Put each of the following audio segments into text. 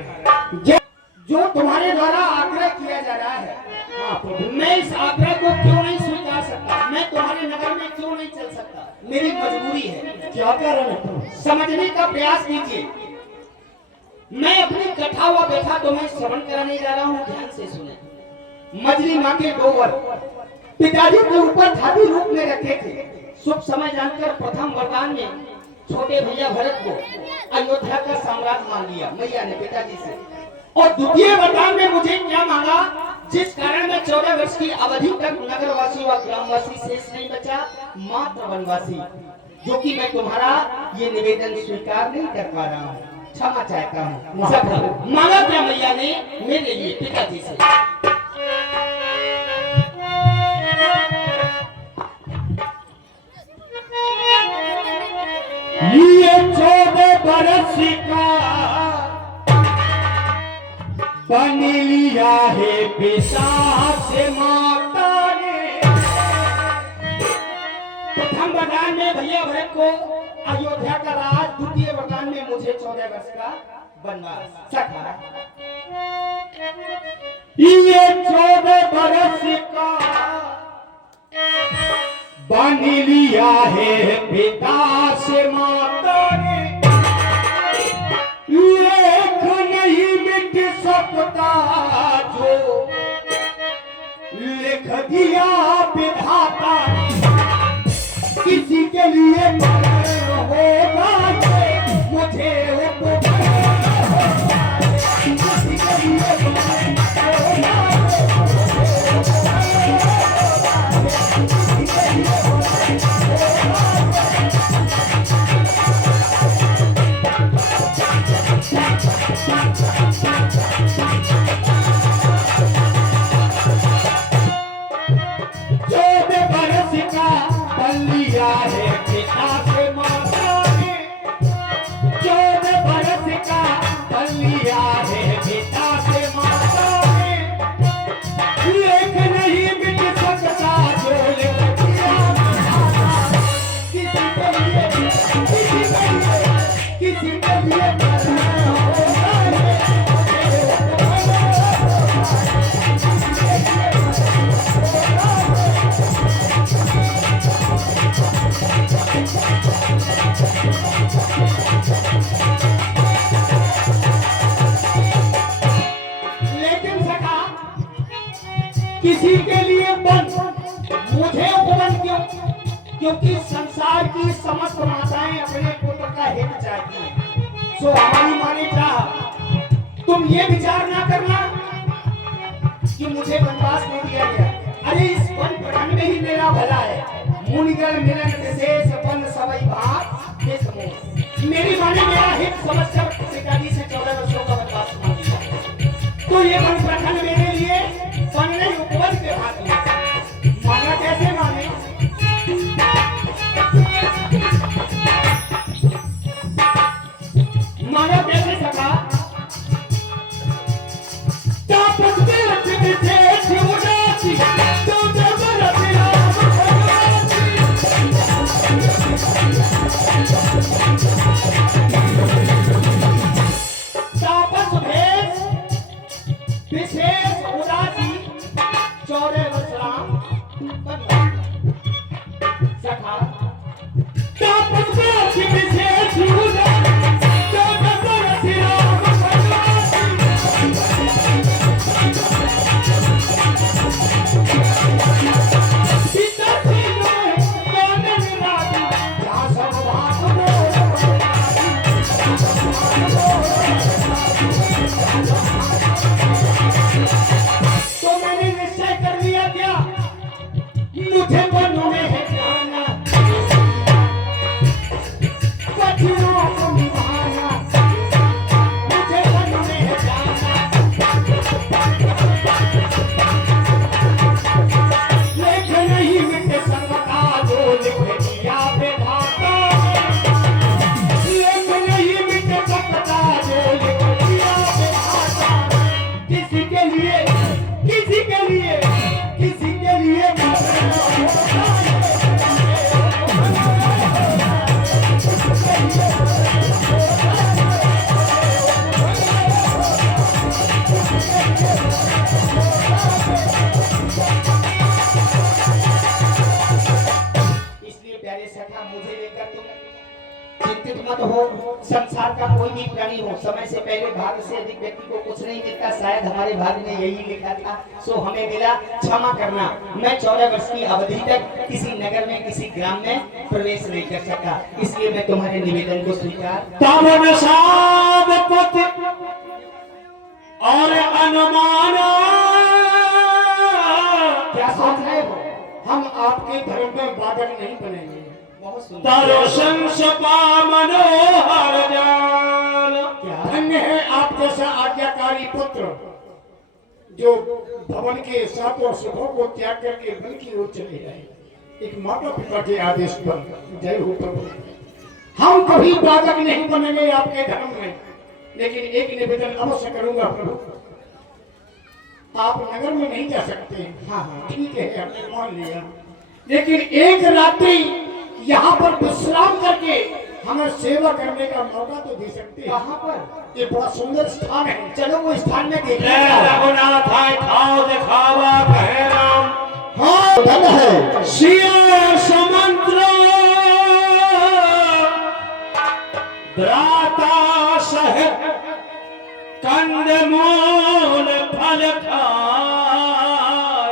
कारण है जो तुम्हारे द्वारा आग्रह किया जा रहा है। मैं इस आग्रह को क्यों नहीं स्वीकार सकता? मैं तुम्हारे नगर में क्यों नहीं चल सकता? मेरी मजबूरी है। क्या कारण है? समझने का प्रयास कीजिए। मैं अपनी कथा व व्यथा तुम्हें श्रवण कराने जा रहा हूँ, ध्यान से सुने। मजली माँ के 2 वर पिताजी के ऊपर धाबी रूप में रखे थे। शुभ समय जानकर प्रथम वरदान में छोटे भैया भरत को अयोध्या का सम्राट मान लिया मैया ने पिताजी से। और द्वितीय वरदान में मुझे क्या मांगा, जिस कारण मैं 14 वर्ष की अवधि तक नगरवासी व ग्रामवासी शेष नहीं बचा, मात्र वनवासी, जो कि मैं तुम्हारा ये निवेदन स्वीकार नहीं कर पा रहा हूँ। क्षमा चाहता हूँ। मांगा क्या मैया ने मेरे लिए पिताजी से? ये 14 बरस का बन लिया है पिता से माता ने। प्रथम वरदान में भैया भरत को अयोध्या का राज, द्वितीय वरदान में मुझे 14 वर्ष का वनवास। सखा ये 14 बरस का बन लिया है पिता से माता ने। लेख नहीं मिट सकता जो लिख दिया विधाता। किसी के लिए होगा मुझे किसी के लिए है पिता से माता ने। 14 बरस का बन लिया है पिता से माता ने। लेख नहीं मिट सकता जो लिख दिया किसी के लिए किसी के लिए किसी के लिए बन, मुझे उपवन क्यों? क्योंकि संसार की समस्त माताएं अपने पुत्र का हित चाहती हैं। सो हमारी माँ ने कहा तुम ये विचार ना करना कि मुझे वनवास नहीं दिया गया। अरे इस वन प्रखंड में ही मेरा भला है। मुनिगण मिलन विशेष वन सवई भाग देश मोह। मेरी माँ ने मेरा हित समझकर पिताजी से 14 वर्षों का वनवास मांग लिया। तो ये वन प्रखंड मेरे लिए बनने उपवन के भाग लिया। माना कैसे माने? माना कैसे सका? विशेष उदासी 14 वर्ष राम सखा तापस में विशेष उदासी 14 वर्ष राम सीता जी ने गाने राजी या सब भाग तो मैंने निश्चय कर लिया क्या? मुझे मत हो। संसार का कोई भी प्राणी हो, समय से पहले भाग्य से अधिक व्यक्ति को कुछ नहीं मिलता। शायद हमारे भाग्य में यही लिखा था, सो हमें मिला। क्षमा करना, मैं 14 वर्ष की अवधि तक किसी नगर में, किसी ग्राम में प्रवेश नहीं कर सकता, इसलिए मैं तुम्हारे निवेदन को स्वीकार। और अनुमान क्या सोच रहे हो? हम आपके धर्म में बाधक नहीं बनेंगे। बहुत सुंदर। मनोहर जान, धन्य है आप जैसा आज्ञाकारी पुत्र जो भवन के सातों सुखों को त्याग करके वन की ओर चले गए। एक माता पिता के आदेश पर। जय हो प्रभु। हम कभी बाधक नहीं बनेंगे आपके धर्म में, लेकिन एक निवेदन अवश्य करूंगा प्रभु। आप नगर में नहीं जा सकते। हाँ हाँ ठीक है, आपने मान लिया, लेकिन एक रात्रि यहाँ पर विश्राम करके हमें सेवा करने का मौका तो दे सकते हैं। कहाँ पर? ये बड़ा सुंदर स्थान है, चलो वो स्थान में देखते रघुनाथ खाओ दिखावा कहे राम। हाँ धन है सिया समंत्र द्राता सह कंदमूल फल खाय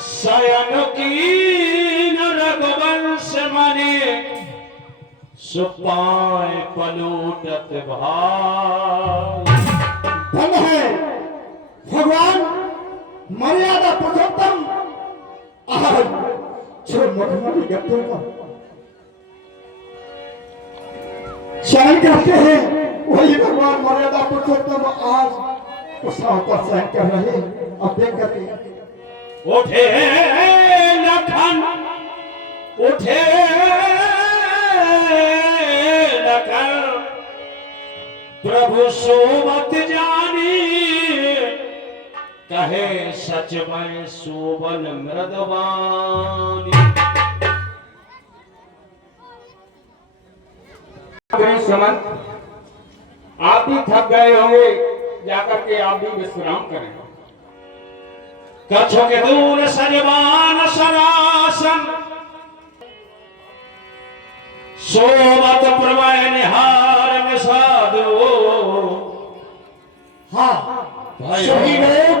शयन कीन रघुवंश मणि सुपाय पलूटत भाई। धन है भगवान मर्यादा पुरुषोत्तम आज जो मधुमती गप्पों का शरण करते हैं, वही भगवान मर्यादा पुरुषोत्तम आज उस पर सहन कर रहे हैं। अब देख करके उठे लखन, उठे लखन प्रभु सोवत जानी कहे सच में सोबन मृदवानी। समंत, आप भी थक गए होंगे, जाकर के आप भी विश्राम करें। कछो के दूर सजवान सरासन सोवत प्रवय निहार में साधु। हाँ सभी लोग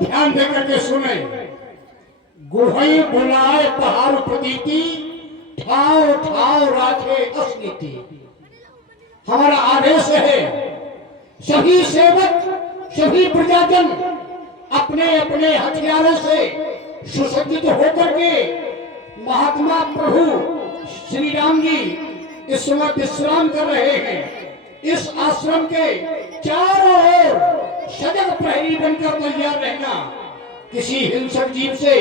ध्यान देकर के सुने। गुहई बुलाए पहाड़ प्रतीति ठाव ठाव राखे अस्नीति। हमारा आदेश है सभी सेवक, सभी प्रजाजन अपने अपने हथियारों से सुसज्जित होकर के महात्मा प्रभु श्री राम जी इस समय विश्राम कर रहे हैं। इस आश्रम के चारों ओर सजग प्रहरी बनकर तैयार रहना। किसी हिंसक जीव से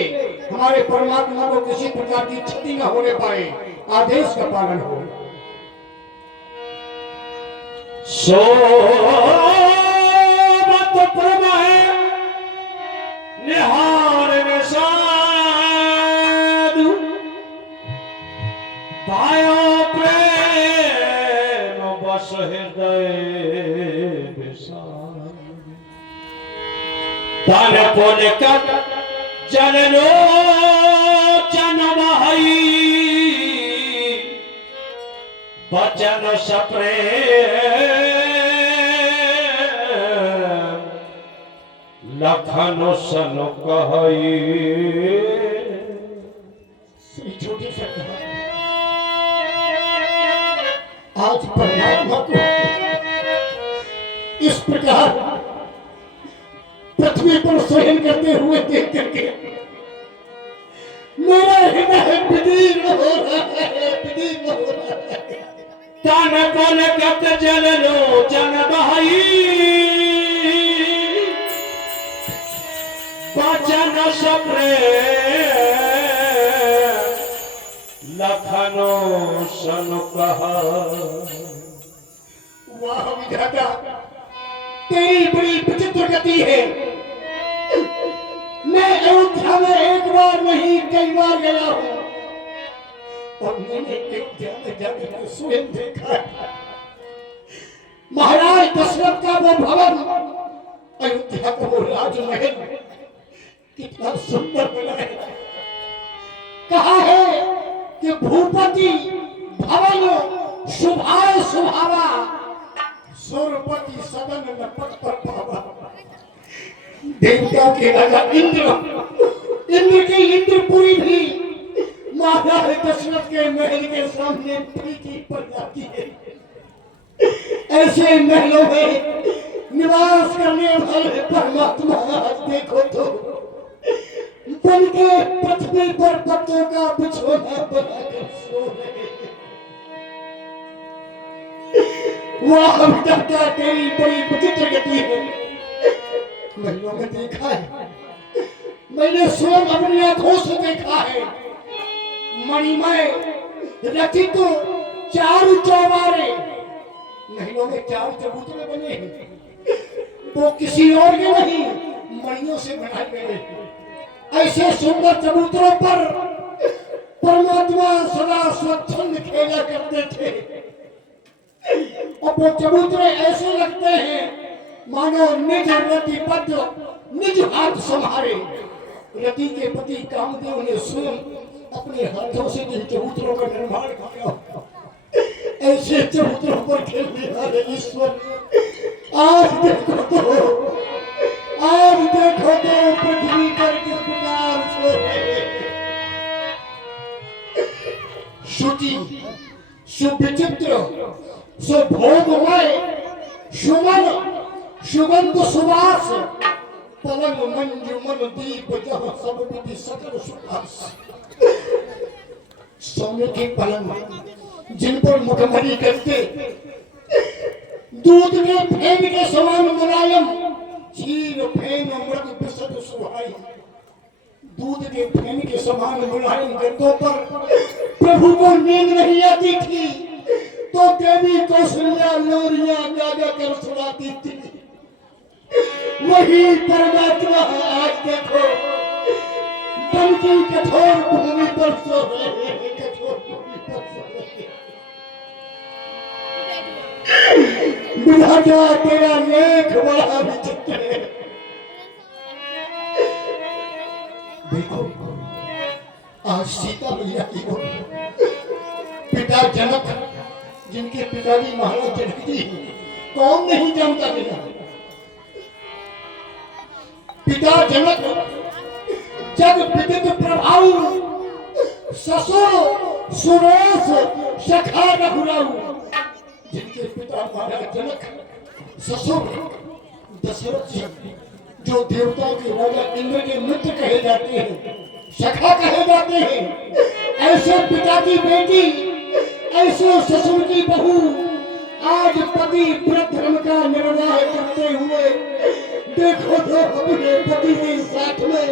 हमारे परमात्मा को किसी प्रकार की क्षति न होने पाए, आदेश का पालन हो। सोवत प्रभय निहार में साधु पायो प्रेम बस हृदय विशाल। तन पुलकत जल लोचन बहई बचन सप्रेम लखन सन कहई। छोटी सा आज परमात्मा को इस प्रकार पृथ्वी पर शयन करते हुए देख करके मेरा हृदय विदीर्ण हो रहा है, विदीर्ण हो रहा है। तन पुलकत जल लोचन बहई बचन सप्रेम लखनो सन कहा। वाह विधाता, तेरी बड़ी विचित्र गति है। मैं अयोध्या में एक बार नहीं कई बार गया हूँ और मैंने अयोध्या में जाकर के स्वयं देखा महाराज दशरथ का वो भवन, अयोध्या का वो राजमहल कितना सुंदर बना है। कहा है कि भूपति भवन शुभाए सुहावा सुरपति सदन नपत पर पावा। देवताओं के राजा इंद्र की इंद्रपुरी भी महाराज दशरथ के महल के सामने फीकी पड़ जाती है। ऐसे महलों में निवास करने वाले परमात्मा आज देखो तो बन के पृथ्वी पर पत्तों का बिछोना बनाकर सो रहे। वाह बेटा तेरी बड़ी विचित्र गति है। महलों में देखा है, मैंने स्वयं अपनी आंखों से देखा है। मणिमय रचित चार चौबारे महलों में चार चबूतरे बने हैं। वो किसी और के नहीं मणियों से बनाए गए। ऐसे सुंदर चबूतरों पर परमात्मा सदा स्वच्छंद खेला करते थे। और वो चबूतरे ऐसे लगते हैं मानो निज रति पद निज हाथ संभारे। रति के पति कामदेव ने स्वयं अपने हाथों से इन चबूतरों का निर्माण किया। ऐसे चबूतरों पर खेलने वाले ईश्वर आज देखो तो पृथ्वी पर किस प्रकार से शुचि सुविचित्र सुभोगमय सुमन सुगंध सुवास पलंग मंजू मन दीप जहाँ सब विधि सकल सुवास। सोने के पलंग जिन पर मुखमरी करते दूध के फेन के समान मुलायम क्षीर फेन मृग विशद सुहाई। दूध के फेन के समान मुलायम गद्दों पर प्रभु को नींद नहीं आती थी तो देवी कौशल्या लोरियां गागा कर सुनाती थी। वही परमात्मा आज देखो बन की कठोर भूमि पर सो रहे हैं। कठोर भूमि पर सो रहे हैं। विधाता तेरा लेख बड़ा विचित्र है। देखो आज सीता मैया की हो पिता जनक जिनके पिताजी महाराज जनक जी कौन नहीं जानता बिना। पिता जनक जग विदित प्रभाव ससुर सुरेश सखा रघुराऊ। जिनके पिता महाराज जनक ससुर दशरथ जी जो देवताओं के राजा इंद्र के मित्र कहे जाते हैं सखा कहे जाते हैं। ऐसे पिता की बेटी ऐसे ससुर की बहू आज पति व्रत धर्म का निर्वाह करते हुए देखो तो अपने पति के साथ में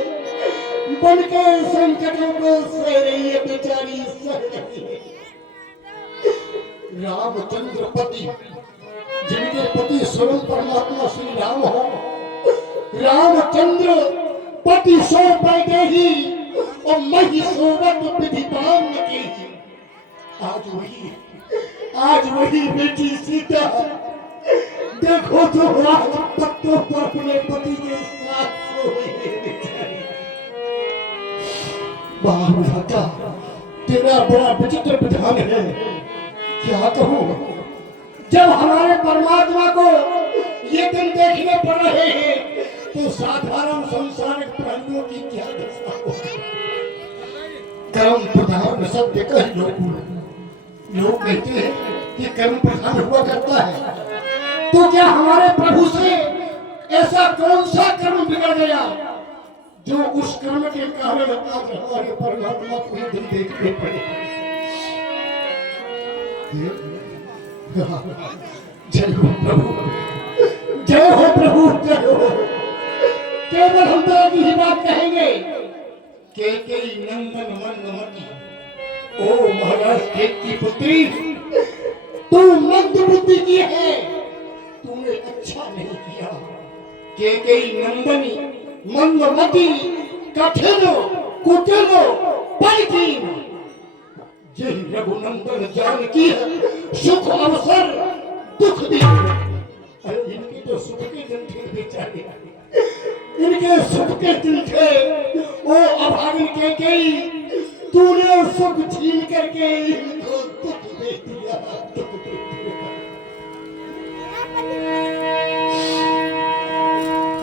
बन के संकटों को सह रही है बेचारी सह रही है। रामचंद्र पति जिनके पति स्वयं परमात्मा श्री राम हो। रामचंद्र पति सो पैदे ही और मही सोवत विधिपान की। आज वही बेटी सीता देखो तो राज पत्तों पर अपने पति के साथ सोई बेचारी। बाबा तेरा बड़ा विचित्र विधान है। क्या कहूँ जब हमारे परमात्मा को ये दिन देखने पड़ रहे हैं तो साधारण संसारिक प्राणियों की क्या दशा होगी। कर्म प्रधान सत्य कह लोग कहते हैं कि कर्म प्रधान हुआ करता है तो क्या हमारे प्रभु से ऐसा कौन सा कर्म बिगड़ गया जो उस कर्म के कारण आज हमारे परमात्मा को ही दिन देखने पड़े। जय हो प्रभु जय हो प्रभु जय हो। केवल हम तो एक ही बात कहेंगे केकई नंदन मंदमती ओ महाराज केक की पुत्री तू मंद बुद्धि की है तूने अच्छा नहीं किया। केकई नंदनी मंदमती कठिनो कुटिलो परिकीन जय रघुनंदन जानकी सुख अवसर दुख दी। इनकी तो सुख के दिन थे बेचारे इनके सुख के दिन थे ओ अभागिन के कई तूने सुख छीन करके इनको दुख दे दिया दुख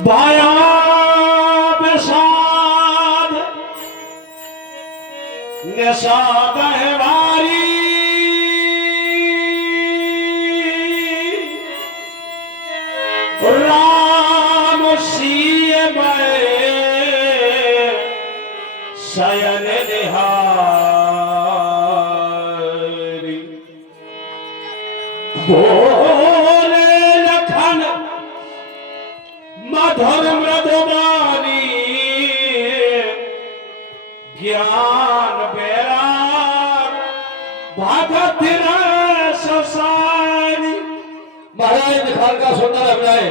बाया बेसाद निषाद है वारी राम सीय में शयन निहारी बोले लखन मधुर मृदुबानी ज्ञान बैराग भगत रस सारी। महाराज निखार का सुंदर अभिनय